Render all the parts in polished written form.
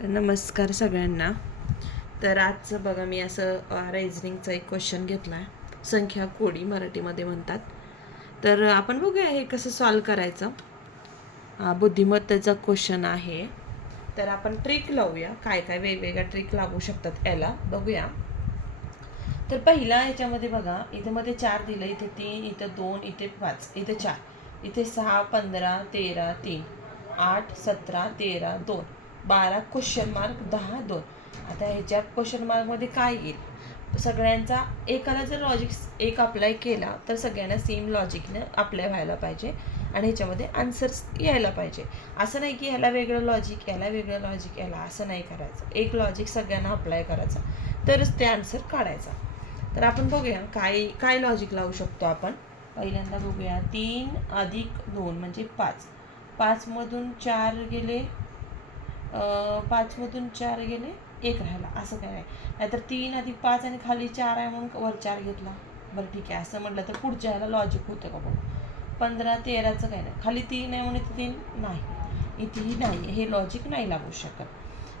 नमस्कार सगळ्यांना. तर आजचं बघा मी असं रेझनिंगचा एक क्वेश्चन घेतला आहे. संख्या कोडी मराठीमध्ये म्हणतात. तर आपण बघूया हे कसं सॉल्व करायचं. बुद्धिमत्तेचा क्वेश्चन आहे. तर आपण ट्रिक लावूया. काय काय वेगवेगळ्या ट्रिक लागू शकतात याला बघूया. तर पहिला याच्यामध्ये बघा, इथे मध्ये 4 दिलं, इथे 3, इथे 2, इथे 5, इथे 4, इथे 6, 15, 13, 3, 8, 17, 13, 2, 12 क्वेश्चन मार्क 10, 2. आता ह्याच्या क्वेश्चन मार्कमध्ये काय येईल? सगळ्यांचा एकाला जर लॉजिक एक अप्लाय केला तर सगळ्यांना सेम लॉजिकने अप्लाय व्हायला पाहिजे आणि ह्याच्यामध्ये आन्सर्स यायला पाहिजे. असं नाही की ह्याला वेगळं लॉजिक, याला वेगळं लॉजिक, याला असं नाही करायचं. एक लॉजिक सगळ्यांना अप्लाय करायचं तरच ते आन्सर काढायचा. तर आपण बघूया काय काय लॉजिक लावू शकतो आपण. पहिल्यांदा बघूया 3 अधिक 2 म्हणजे 5. 5मधून 4 गेले, 5मधून 4 गेले, 1 राहिला. असं काय नाही. नाहीतर 3 अधिक 5 आणि खाली 4 आहे म्हणून वर 4 घेतला. बरं ठीक आहे, असं म्हटलं तर पुढच्या ह्याला लॉजिक होतं का बघू. 15, 13चं काय नाही. खाली 3 आहे म्हणून इथे 3 नाही, इथेही नाही. हे लॉजिक नाही लागू शकत.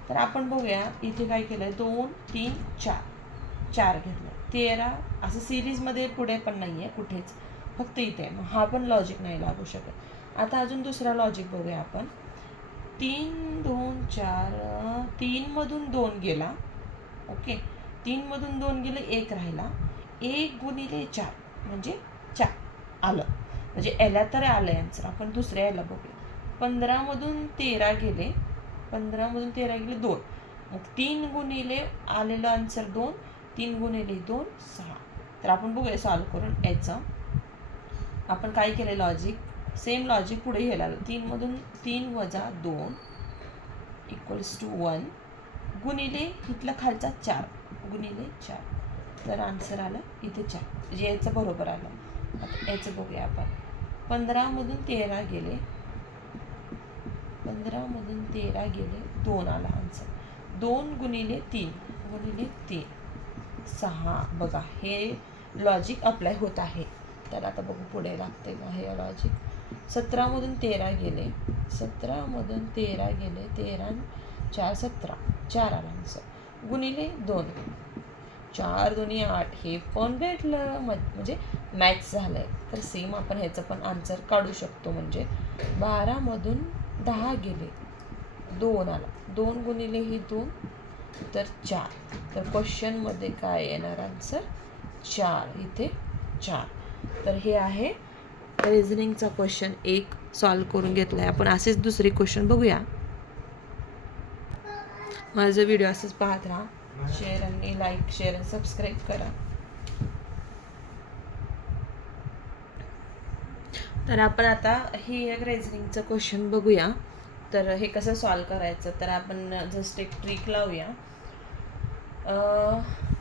तर आपण बघूया इथे काय केलं आहे. 2, 3, 4, 4 घेतलं. 13 असं सिरीजमध्ये पुढे पण नाही आहे कुठेच, फक्त इथे आहे. मग हा पण लॉजिक नाही लागू शकत. आता अजून दुसरा लॉजिक बघूया आपण. 3, 2, 4, 3मधून 2 गेला. ओके, 3मधून 2 गेले, 1 राहिला. 1 गुणिले 4 म्हणजे 4 आलं. म्हणजे याला तर आलं आन्सर. आपण दुसऱ्या याला बघूया. 15मधून 13 गेले, 15मधून 13 गेले 2. मग 3 गुणिले आलेलं आन्सर 2, 3 गुणिले 2 6. तर आपण बघूया सॉल्व करून याचं. आपण काय केलं लॉजिक, सेम लॉजिक पुढे घ्यायला आलं. 3मधून 3 वजा 2 इक्वल्स टू 1 गुणिले इथला खालचा 4 गुणिले 4. तर आन्सर आलं इथे 4, म्हणजे याचं बरोबर आलं. आता याचं बघूया आपण. 15मधून 13 गेले, 15मधून 13 गेले, 2 आला आन्सर. 2 गुणिले 3 गुणिले 3 6. बघा हे लॉजिक अप्लाय होत आहे. तर आता बघू पुढे लागते का हे लॉजिक. 17मधून 13 गेले, 17मधून 13 गेले, 13 4 17, 4 आला आन्सर. गुणिले 2, 4 2 8. हे पण भेटलं, म्हणजे मॅथ्स झालं आहे. तर सेम आपण ह्याचं पण आन्सर काढू शकतो. म्हणजे 12मधून 10 गेले, 2 आला. 2 गुणिले ही 2 तर 4. तर क्वेश्चनमध्ये काय येणार आन्सर 4, इथे 4. तर हे आहे रिझनिंगचा क्वेश्चन एक सॉल्व करून घेतला आहे आपण. असेच दुसरे क्वेश्चन बघूया. माझं व्हिडिओ असंच पाहत राहा. शेअर आणि लाईक, शेअर आणि सबस्क्राईब करा. तर आपण आता ही एक रिझनिंगचं क्वेश्चन बघूया. तर हे कसं सॉल्व करायचं, तर आपण जस्ट एक ट्रिक लावूया.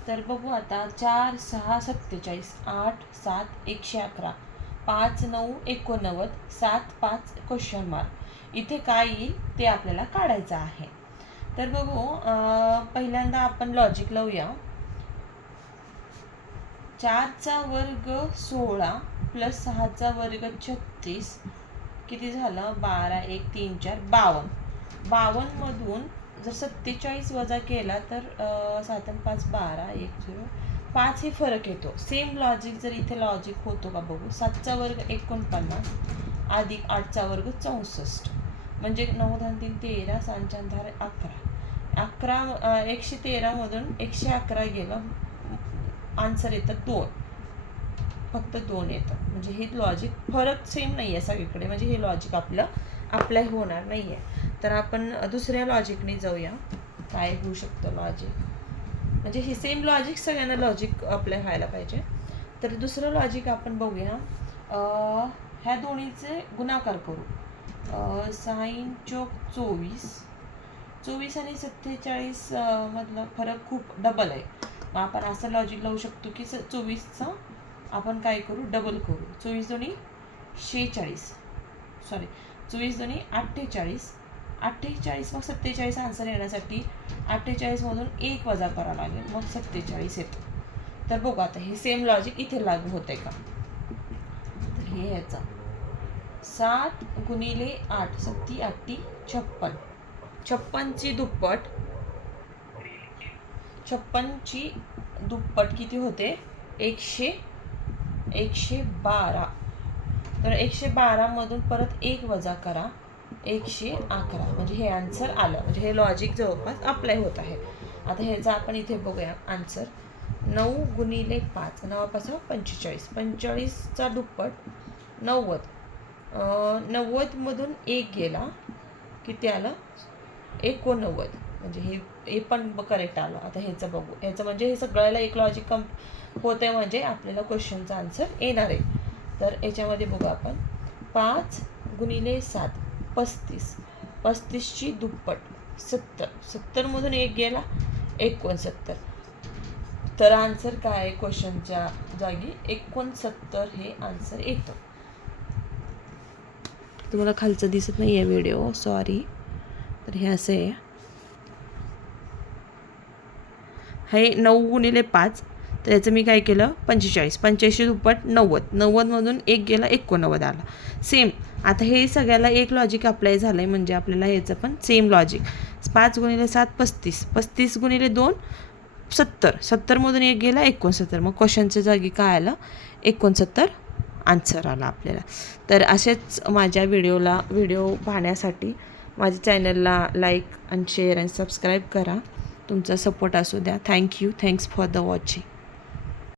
तर बघू आता. 4 6 47, 8 7 111, 5 9 89, 7 5 क्वेश्चन मार्क. इथे काय येईल ते आपल्याला काढायचं आहे. तर बघू, पहिल्यांदा आपण लॉजिक लावूया. 4चा वर्ग 16 प्लस 6चा वर्ग 36 किती झालं. 12 1 3 4 52. 52मधून जर 47 वजा केला तर 7 आणि 5 12 1 0 5 हे फरक येतो. सेम लॉजिक जर इथे लॉजिक होतो का बघू. 7चा वर्ग 49 अधिक 8चा वर्ग 64 म्हणजे 9 10 3 13 5 10 11. 113मधून 111 गेलं, आन्सर येतं 2. फक्त 2 येतं. म्हणजे हे लॉजिक फरक सेम नाही आहे सगळीकडे, म्हणजे हे लॉजिक आपलं अप्लाय होणार नाही आहे. तर आपण दुसऱ्या लॉजिकने जाऊया. काय होऊ शकतं लॉजिक, म्हणजे हे सेम लॉजिक सगळ्यांना लॉजिक अप्लाय व्हायला पाहिजे. तर दुसरं लॉजिक आपण बघूया. ह्या दोन्हीचे गुणाकार करू. 6 चोक 24, 24 आणि 47 मधला फरक खूप डबल आहे. मग आपण असं लॉजिक लावू शकतो की 24चा आपण काय करू, डबल करू. 24 दोन्ही 46, सॉरी 24 दोन्ही 48, 48 मग 47 आन्सर येण्यासाठी 48मधून 1 वजा करावं लागेल, मग 47 येतं. तर बघू आता हे सेम लॉजिक इथे लागू होतंय का. तर हे ह्याचा 7 गुणिले 8 7 8 56, 56ची दुप्पट 56ची दुप्पट किती होते 112. तर 112 मधून परत 1 वजा करा 111. म्हणजे हे आन्सर आलं. म्हणजे हे लॉजिक जवळपास अप्लाय होत आहे. आता ह्याचा आपण इथे बघूया आन्सर. 9 गुणिले 5 9 45 45चा दुप्पट 90. 90 मधून 1 गेला किती आलं 89. म्हणजे हे पण करेक्ट आलं. आता ह्याचं बघू. ह्याचं म्हणजे हे सगळ्याला एक लॉजिक होतं आहे म्हणजे आपल्याला क्वेश्चनचा आन्सर येणार आहे. तर याच्यामध्ये बघू आपण 5 गुणिले 7 35. 35ची दुप्पट 70. 70 मधून 1 गेला 69. तर आन्सर काय आहे क्वेश्चनच्या जागी 69 हे आन्सर येतं. तुम्हाला खालचं दिसत नाही आहे व्हिडिओ सॉरी. तर हे असं आहे. हे 9 गुणिले 5 तर याचं मी काय केलं 45. 45ची दुप्पट 90. 90मधून 1 गेला 89 आला. सेम आता हे सगळ्याला एक लॉजिक अप्लाय झालं आहे म्हणजे आपल्याला ह्याचं पण सेम लॉजिक. 5 गुणिले 7 35. 35 गुणिले 2 70. 70मधून 1 गेला 69. मग क्वेश्चनच्या जागी काय आलं 69 आन्सर आला आपल्याला. तर असेच माझ्या व्हिडिओ पाहण्यासाठी माझ्या चॅनलला लाईक आणि शेअर आणि सबस्क्राईब करा. तुमचा सपोर्ट असू द्या. Thank you. Thanks for the watching.